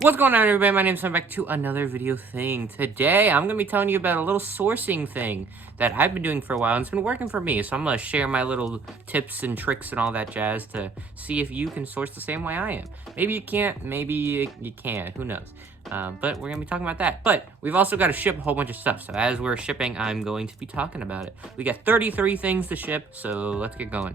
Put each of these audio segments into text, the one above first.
What's going on, everybody? My name's back to another video thing. Today, I'm going to be telling you about a little sourcing thing that I've been doing for a while, and it's been working for me. So I'm going to share my little tips and tricks and all that jazz to see if you can source the same way I am. Maybe you can't, maybe you can, who knows? But we're going to be talking about that. But we've also got to ship a whole bunch of stuff. So as we're shipping, I'm going to be talking about it. We got 33 things to ship, so let's get going.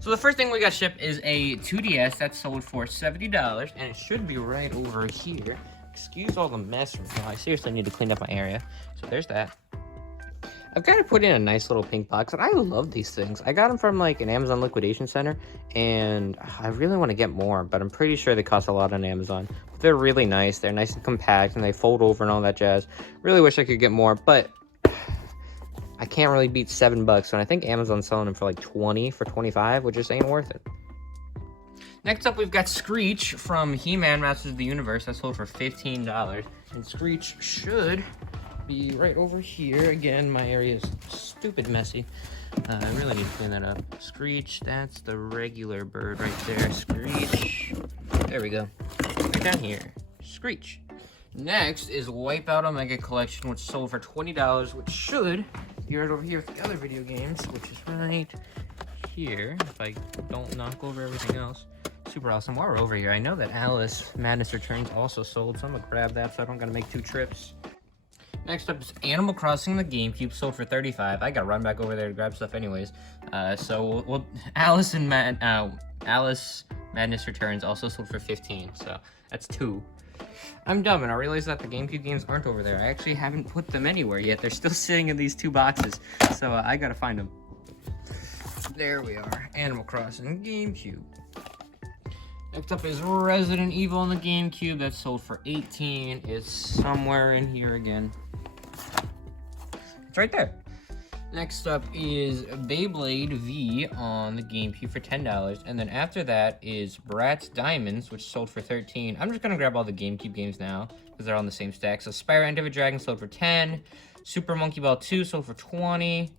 So the first thing we got shipped is a 2DS that's sold for $70, and it should be right over here. Excuse all the mess right now. I seriously need to clean up my area. So there's that. I've got to put in a nice little pink box, and I love these things. I got them from like an Amazon liquidation center, and I really want to get more, but I'm pretty sure they cost a lot on Amazon. But they're really nice. They're nice and compact, and they fold over and all that jazz. Really wish I could get more, but I can't really beat $7, and I think Amazon's selling them for like 20 for 25, which just ain't worth it. Next up, we've got Screech from He-Man Masters of the Universe. That sold for $15, and Screech should be right over here. Again, my area is stupid messy. I really need to clean that up. Screech, that's the regular bird right there. Screech, there we go. Right down here, Screech. Next is Wipeout Omega Collection, which sold for $20, which should be right over here with the other video games, which is right here, if I don't knock over everything else. Super awesome. While we're over here, I know that Alice Madness Returns also sold, so I'm going to grab that so I don't got to make 2 trips. Next up is Animal Crossing the GameCube, sold for $35. I got to run back over there to grab stuff anyways. Alice Madness Returns also sold for $15, so that's 2. I'm dumb, and I realized that the GameCube games aren't over there. I actually haven't put them anywhere yet. They're still sitting in these 2 boxes, so I gotta find them. There we are. Animal Crossing GameCube. Next up is Resident Evil on the GameCube. That's sold for $18. It's somewhere in here again. It's right there. Next up is Beyblade V on the GameCube for $10, and then after that is Bratz Diamonds, which sold for $13. I'm just gonna grab all the GameCube games now because they're on the same stack. So Spyro End of a Dragon sold for $10, Super Monkey Ball 2 sold for $20.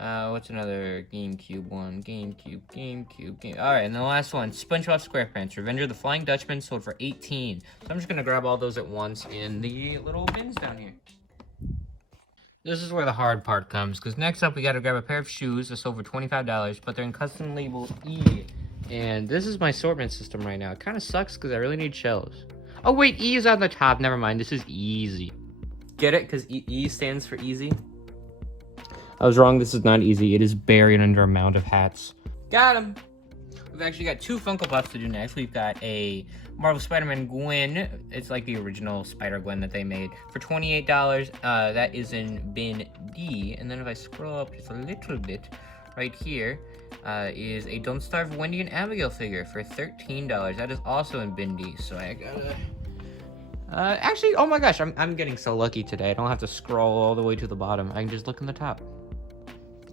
What's another GameCube one? GameCube. All right, and the last one, SpongeBob SquarePants Revenge of the Flying Dutchman sold for $18. So I'm just gonna grab all those at once in the little bins down here. This is where the hard part comes, because next up we got to grab a pair of shoes that sold for $25, but they're in custom label E. And this is my assortment system right now. It kind of sucks because I really need shelves. Oh wait, E is on the top. Never mind, this is easy. Get it? Because E stands for easy? I was wrong, this is not easy. It is buried under a mound of hats. Got him! We've actually got 2 Funko Pops to do next. We've got a Marvel Spider-Man Gwen. It's like the original Spider-Gwen that they made for $28. That is in bin D. And then if I scroll up just a little bit, right here is a Don't Starve Wendy and Abigail figure for $13. That is also in bin D. So I gotta... actually, oh my gosh, I'm getting so lucky today. I don't have to scroll all the way to the bottom. I can just look in the top.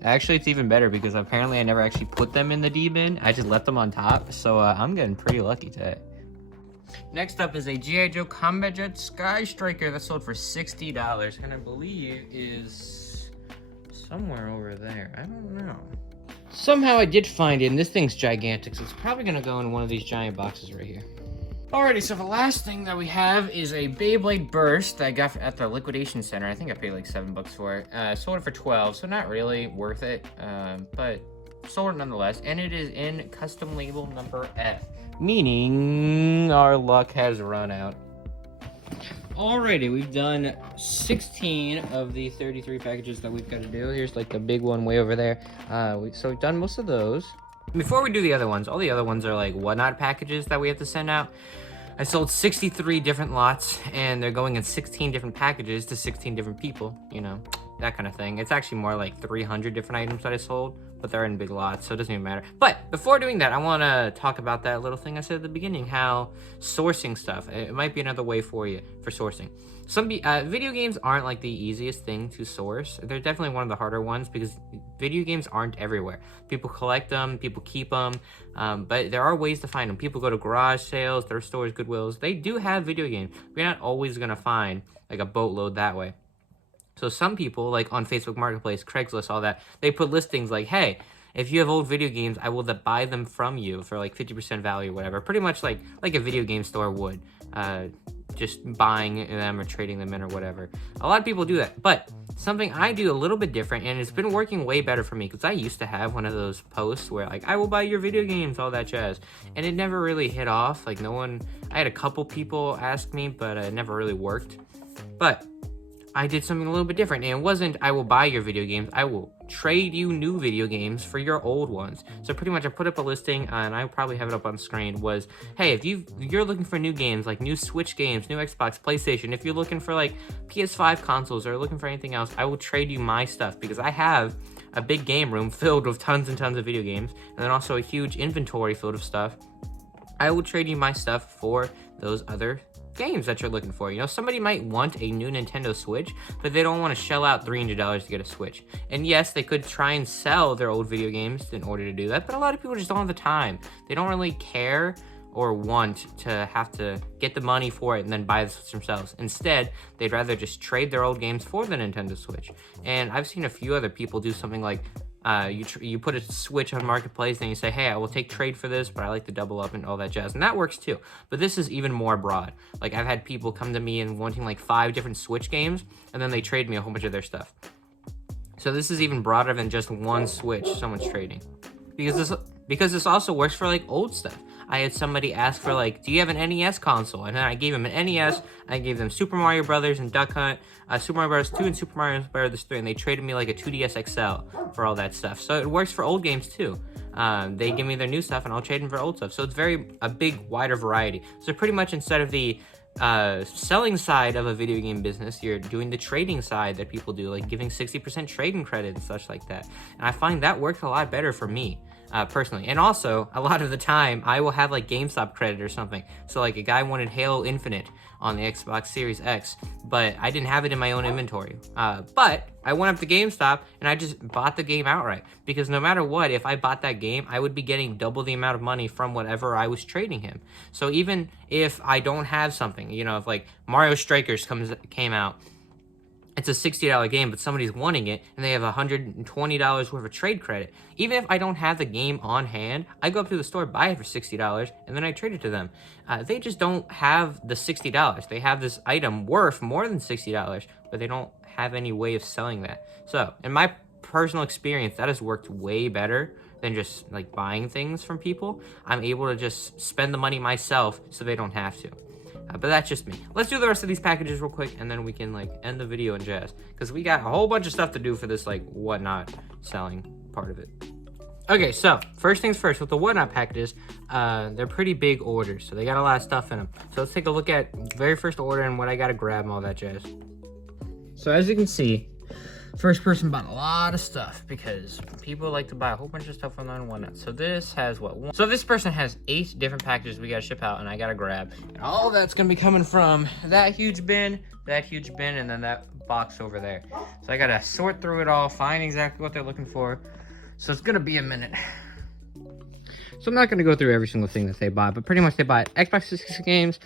Actually, it's even better because apparently I never actually put them in the D bin. I just left them on top, so I'm getting pretty lucky today. Next up is a G.I. Joe Combat Jet Sky Striker that sold for $60, and I believe is somewhere over there. I don't know. Somehow I did find it, and this thing's gigantic, so it's probably going to go in one of these giant boxes right here. Alrighty, so the last thing that we have is a Beyblade Burst that I got at the liquidation center. I think I paid like $7 for it. Sold it for $12, so not really worth it, but sold it nonetheless. And it is in custom label number F, meaning our luck has run out. Alrighty, we've done 16 of the 33 packages that we've got to do. Here's like the big one way over there. So we've done most of those. Before we do the other ones, all the other ones are like whatnot packages that we have to send out. I sold 63 different lots, and they're going in 16 different packages to 16 different people, you know, that kind of thing. It's actually more like 300 different items that I sold, but they're in big lots, so it doesn't even matter. But before doing that, I want to talk about that little thing I said at the beginning, how sourcing stuff, it might be another way for you for sourcing. Some video games aren't like the easiest thing to source. They're definitely one of the harder ones because video games aren't everywhere. People collect them, people keep them, but there are ways to find them. People go to garage sales, thrift stores, Goodwills. They do have video games. You're not always gonna find like a boatload that way. So some people, like on Facebook Marketplace, Craigslist, all that, they put listings like, hey, if you have old video games, I will buy them from you for like 50% value or whatever. Pretty much like a video game store would. just buying them or trading them in or whatever. A lot of people do that, but something I do a little bit different, and it's been working way better for me, because I used to have one of those posts where like, I will buy your video games, all that jazz, and it never really hit off. Like, I had a couple people ask me, but it never really worked. But I did something a little bit different, and it wasn't I will buy your video games, I will trade you new video games for your old ones. So pretty much I put up a listing, and I'll probably have it up on screen, was, hey, if you're looking for new games, like new Switch games, new Xbox, PlayStation, if you're looking for like PS5 consoles or looking for anything else, I will trade you my stuff, because I have a big game room filled with tons and tons of video games, and then also a huge inventory filled of stuff. I will trade you my stuff for those other games that you're looking for. You know, somebody might want a new Nintendo Switch, but they don't want to shell out $300 to get a Switch. And yes, they could try and sell their old video games in order to do that, but a lot of people just don't have the time. They don't really care or want to have to get the money for it and then buy the Switch themselves. Instead, they'd rather just trade their old games for the Nintendo Switch. And I've seen a few other people do something like, you put a Switch on Marketplace and you say, hey, I will take trade for this, but I like to double up and all that jazz. And that works too. But this is even more broad. Like, I've had people come to me and wanting like 5 different Switch games, and then they trade me a whole bunch of their stuff. So this is even broader than just one Switch someone's trading. Because this also works for like old stuff. I had somebody ask for like, do you have an NES console? And then I gave them an NES. I gave them Super Mario Brothers and Duck Hunt, Super Mario Bros. 2 and Super Mario Bros. 3, and they traded me like a 2DS XL for all that stuff. So it works for old games too. They give me their new stuff, and I'll trade them for old stuff. So it's a big, wider variety. So pretty much instead of the selling side of a video game business, you're doing the trading side that people do, like giving 60% trading credit and such like that. And I find that works a lot better for me. Personally. And also, a lot of the time, I will have like GameStop credit or something. So like a guy wanted Halo Infinite on the Xbox Series X, but I didn't have it in my own inventory. But I went up to GameStop and I just bought the game outright, because no matter what, if I bought that game, I would be getting double the amount of money from whatever I was trading him. So even if I don't have something, you know, if like Mario Strikers came out, it's a $60 game, but somebody's wanting it, and they have $120 worth of trade credit. Even if I don't have the game on hand, I go up to the store, buy it for $60, and then I trade it to them. They just don't have the $60. They have this item worth more than $60, but they don't have any way of selling that. So, in my personal experience, that has worked way better than just like buying things from people. I'm able to just spend the money myself so they don't have to. But that's just me. Let's do the rest of these packages real quick, and then we can like end the video and jazz, because we got a whole bunch of stuff to do for this like whatnot selling part of it. Okay, so first things first, with the whatnot packages, they're pretty big orders, so they got a lot of stuff in them. So let's take a look at the very first order and what I gotta grab and all that jazz. So as you can see, first person bought a lot of stuff, because people like to buy a whole bunch of stuff online and whatnot. So this has what? So this person has 8 different packages we gotta ship out, and I gotta grab. And all that's gonna be coming from that huge bin, and then that box over there. So I gotta sort through it all, find exactly what they're looking for. So it's gonna be a minute. So I'm not gonna go through every single thing that they bought, but pretty much they bought Xbox 360 games,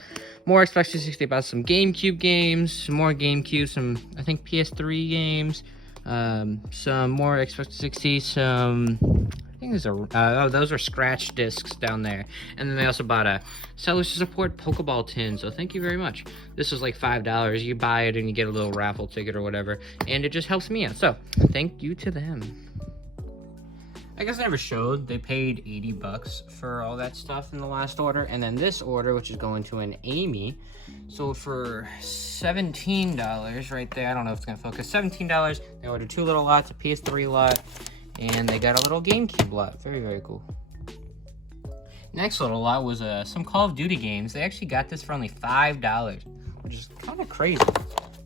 more Xbox 360, they bought some GameCube games, some more GameCube, some, I think, PS3 games, some more Xbox 360, some, I think those are scratch discs down there. And then they also bought a sellers to support Pokeball tin, so thank you very much. This was like $5. You buy it and you get a little raffle ticket or whatever, and it just helps me out. So thank you to them. I guess I never showed, they paid $80 for all that stuff in the last order, and then this order, which is going to an Amy, sold for $17 right there. I don't know if it's gonna focus. $17. They ordered 2 little lots, a PS3 lot, and they got a little GameCube lot. Very, very cool. Next little lot was some Call of Duty games. They actually got this for only $5, which is kind of crazy.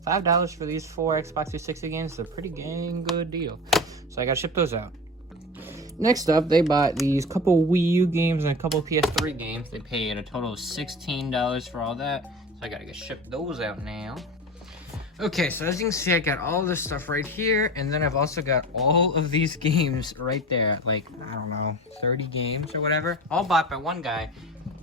$5 for these 4 Xbox 360 games is a pretty dang good deal. So I gotta ship those out. Next up, they bought these couple Wii U games and a couple PS3 games. They paid a total of $16 for all that. So I gotta get ship those out now. Okay, so as you can see, I got all this stuff right here, and then I've also got all of these games right there. Like, I don't know, 30 games or whatever. All bought by one guy.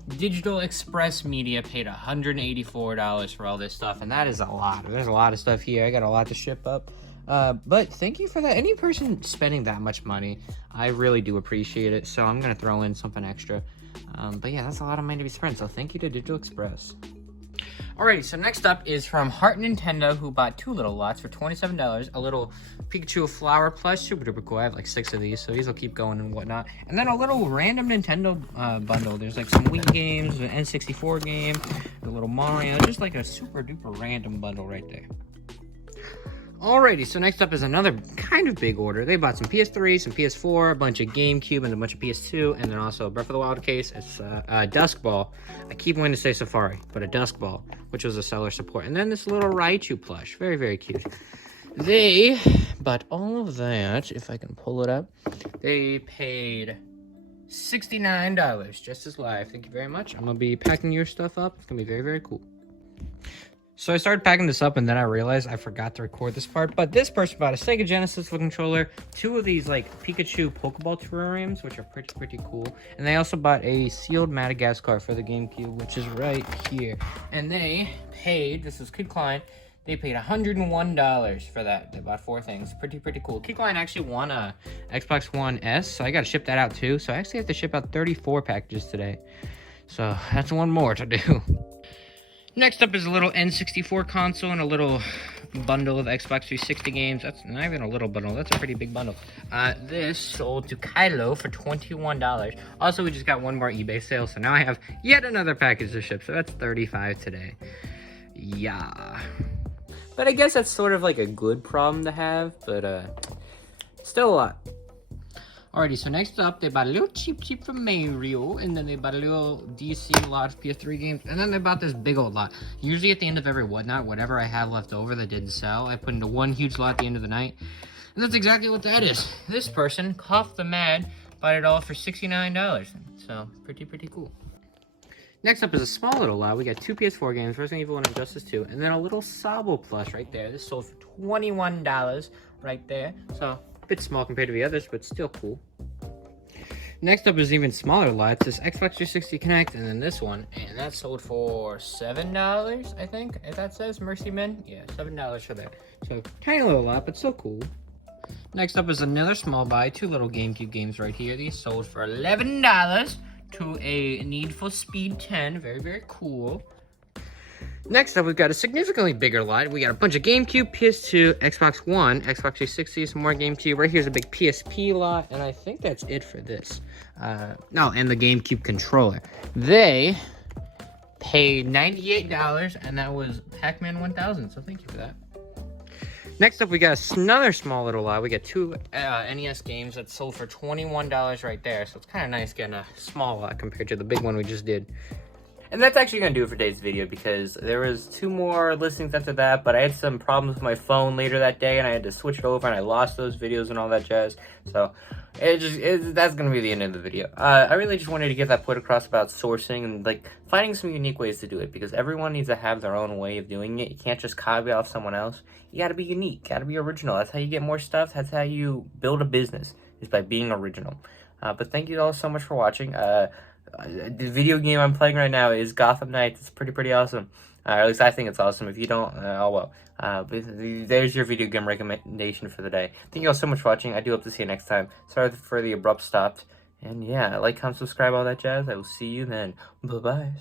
Digital Express Media paid $184 for all this stuff, and that is a lot. There's a lot of stuff here. I got a lot to ship up. But thank you for that. Any person spending that much money, I really do appreciate it. So I'm going to throw in something extra. But yeah, that's a lot of money to be spent. So thank you to Digital Express. Alrighty, so next up is from Heart Nintendo, who bought 2 little lots for $27. A little Pikachu flower plush, super duper cool. I have like 6 of these, so these will keep going and whatnot. And then a little random Nintendo bundle. There's like some Wii games, an N64 game, a little Mario, just like a super duper random bundle right there. Alrighty, so next up is another kind of big order. They bought some PS3, some PS4, a bunch of GameCube, and a bunch of PS2, and then also a Breath of the Wild case. It's a Dusk Ball. I keep wanting to say Safari, but a Dusk Ball, which was a seller support. And then this little Raichu plush. Very, very cute. They bought all of that, if I can pull it up. They paid $69, just as live. Thank you very much. I'm going to be packing your stuff up. It's going to be very, very cool. So I started packing this up, and then I realized I forgot to record this part. But this person bought a Sega Genesis controller, 2 of these like Pikachu Pokeball terrariums, which are pretty cool. And they also bought a sealed Madagascar for the GameCube, which is right here. And they paid, this is Kid Klein, they paid $101 for that. They bought 4 things. Pretty cool. Kid Klein actually won a Xbox One S, so I got to ship that out too. So I actually have to ship out 34 packages today. So that's 1 more to do. Next up is a little N64 console and a little bundle of Xbox 360 games. That's not even a little bundle. That's a pretty big bundle. This sold to Kylo for $21. Also, we just got 1 more eBay sale, so now I have yet another package to ship. So that's 35 today. Yeah. But I guess that's sort of like a good problem to have, but still a lot. Alrighty, so next up, they bought a little cheap from Mario, and then they bought a little DC lot of PS3 games, and then they bought this big old lot. Usually at the end of every whatnot, whatever I have left over that didn't sell, I put into 1 huge lot at the end of the night, and that's exactly what that is. This person, Cough the Mad, bought it all for $69, so pretty cool. Next up is a small little lot. We got 2 PS4 games, Resident Evil 1 and Injustice 2, and then a little Sabo plush right there. This sold for $21 right there, so bit small compared to the others, but still cool. Next up is even smaller lots. This Xbox 360 Connect, and then this one, and that sold for $7, I think, if that says Mercy Men. Yeah, $7 for that. So tiny little lot, but still cool. Next up is another small buy, 2 little GameCube games right here. These sold for $11 to a Need for Speed 10. Very cool. Next up, we've got a significantly bigger lot. We got a bunch of GameCube, PS2, Xbox One, Xbox 360, some more GameCube. Right here's a big PSP lot, and I think that's it for this. No, and the GameCube controller. They paid $98, and that was Pac-Man 1000, so thank you for that. Next up, we got another small little lot. We got 2 NES games that sold for $21 right there, so it's kind of nice getting a small lot compared to the big one we just did. And that's actually going to do it for today's video, because there was 2 more listings after that, but I had some problems with my phone later that day, and I had to switch it over, and I lost those videos and all that jazz. So that's going to be the end of the video. I really just wanted to get that point across about sourcing and like finding some unique ways to do it, because everyone needs to have their own way of doing it. You can't just copy off someone else. You got to be unique, got to be original. That's how you get more stuff. That's how you build a business, is by being original. But thank you all so much for watching. The video game I'm playing right now is Gotham Knights. It's pretty awesome. Or at least I think it's awesome. If you don't, oh well. But there's your video game recommendation for the day. Thank you all so much for watching. I do hope to see you next time. Sorry for the abrupt stop. And yeah, like, comment, subscribe, all that jazz. I will see you then. Bye-bye.